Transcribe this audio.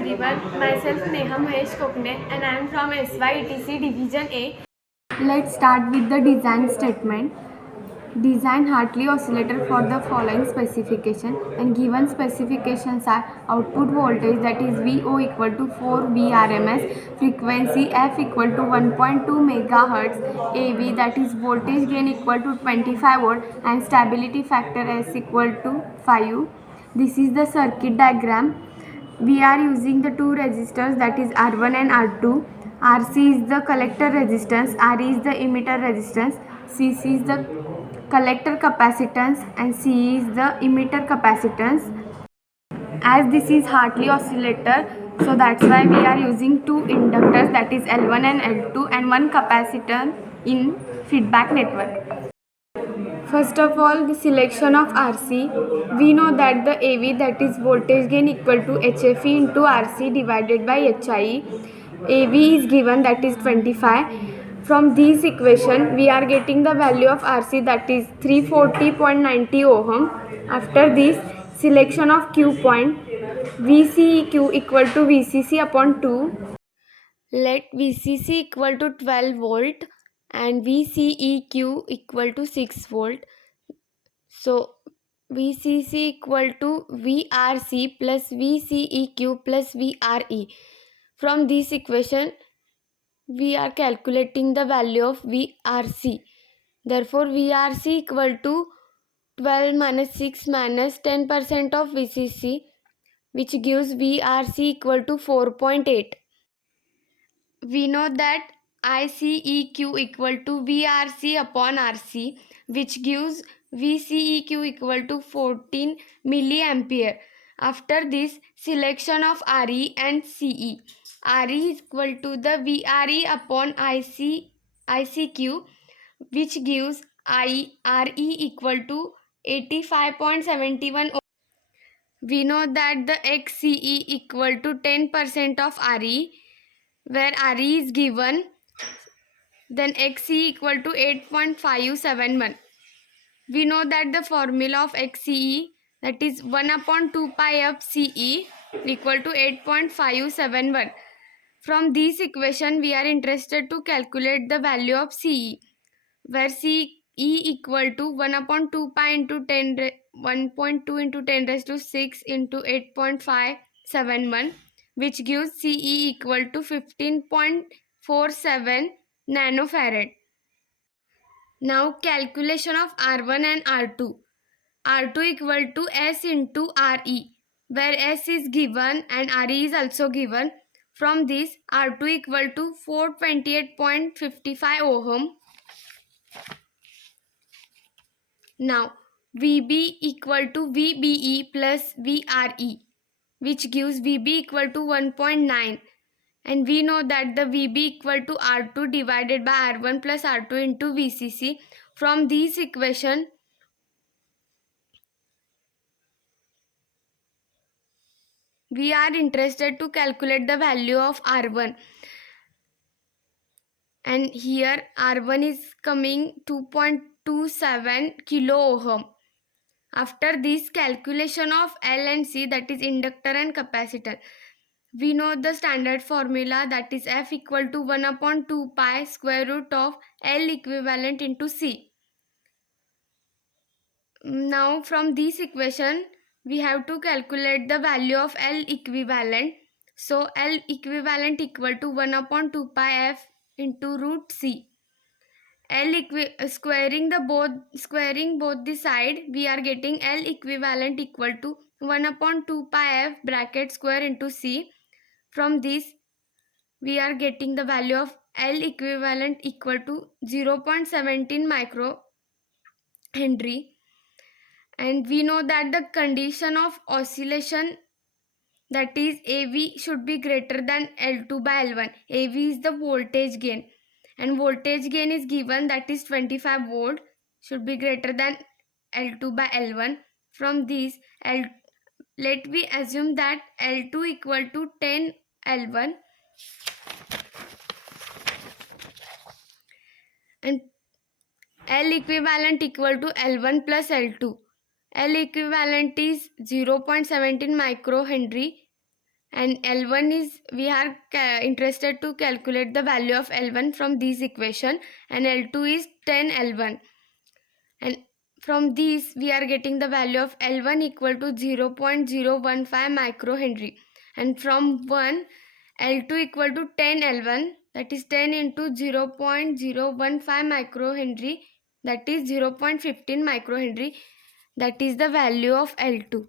everyone, myself Neha Mahesh Kokne and I am from SYETC Division A. Let's start with the design statement. Design Hartley oscillator for the following specification, and given specifications are output voltage that is VO equal to 4 Vrms, frequency F equal to 1.2 MHz, AV that is voltage gain equal to 25 volt and stability factor S equal to 5. This is the circuit diagram. We are using the two resistors, that is R1 and R2. RC is the collector resistance, RE is the emitter resistance, CC is the collector capacitance and CE is the emitter capacitance. As this is Hartley oscillator, so that's why we are using two inductors, that is L1 and L2, and one capacitor in feedback network. First of all, the selection of RC. We know that the AV, that is voltage gain, equal to HFE into RC divided by HIE. AV is given, that is 25. From this equation, we are getting the value of RC, that is 340.90 ohm. After this, selection of Q point, VCEQ equal to VCC upon 2. Let VCC equal to 12 volt and VCEQ equal to 6 volt. So VCC equal to VRC plus VCEQ plus VRE. From this equation, we are calculating the value of VRC. Therefore, VRC equal to 12 minus 6 minus 10% of VCC, which gives VRC equal to 4.8. We know that ICEQ equal to VRC upon RC, which gives VCEQ equal to 14 milliampere. After this, selection of RE and CE. RE is equal to the VRE upon ICQ, which gives RE equal to 85.71. We know that the XCE equal to 10% of RE, where RE is given, then XCE equal to 8.571. We know that the formula of XCE, that is 1 upon 2 pi of CE equal to 8.571. From this equation, we are interested to calculate the value of CE, where CE equal to 1 upon 2 pi into 1.2 into 10 raised to 6 into 8.571, which gives CE equal to 15.47 nanofarad. Now calculation of R1 and R2. R2 equal to S into RE, where S is given and RE is also given. From this, R2 equal to 428.55 ohm. Now VB equal to VBE plus VRE, which gives VB equal to 1.9, and we know that the VB equal to R2 divided by R1 plus R2 into VCC. From this equation, we are interested to calculate the value of R1, and here R1 is coming 2.27 kilo ohm. After this calculation of L and C, that is inductor and capacitor, we know the standard formula, that is F equal to 1 upon 2 pi square root of L equivalent into C. Now from this equation, we have to calculate the value of L equivalent. So L equivalent equal to 1 upon 2 pi F into root C. Squaring both the side, we are getting L equivalent equal to 1 upon 2 pi F bracket square into C. From this, we are getting the value of L equivalent equal to 0.17 micro Henry. And we know that the condition of oscillation, that is AV, should be greater than L2 by L1. AV is the voltage gain, and voltage gain is given, that is 25 volt, should be greater than L2 by L1. From this, let me assume that L2 equal to 10 L1 and L equivalent equal to L1 plus L2. L equivalent is 0.17 micro Henry and L1 is, we are interested to calculate the value of L1 from this equation, and L2 is 10 L1, and from these we are getting the value of L1 equal to 0.015 microhenry, and from 1 L2 equal to 10 L1, that is 10 into 0.015 microhenry, that is 0.15 microhenry, that is the value of L2.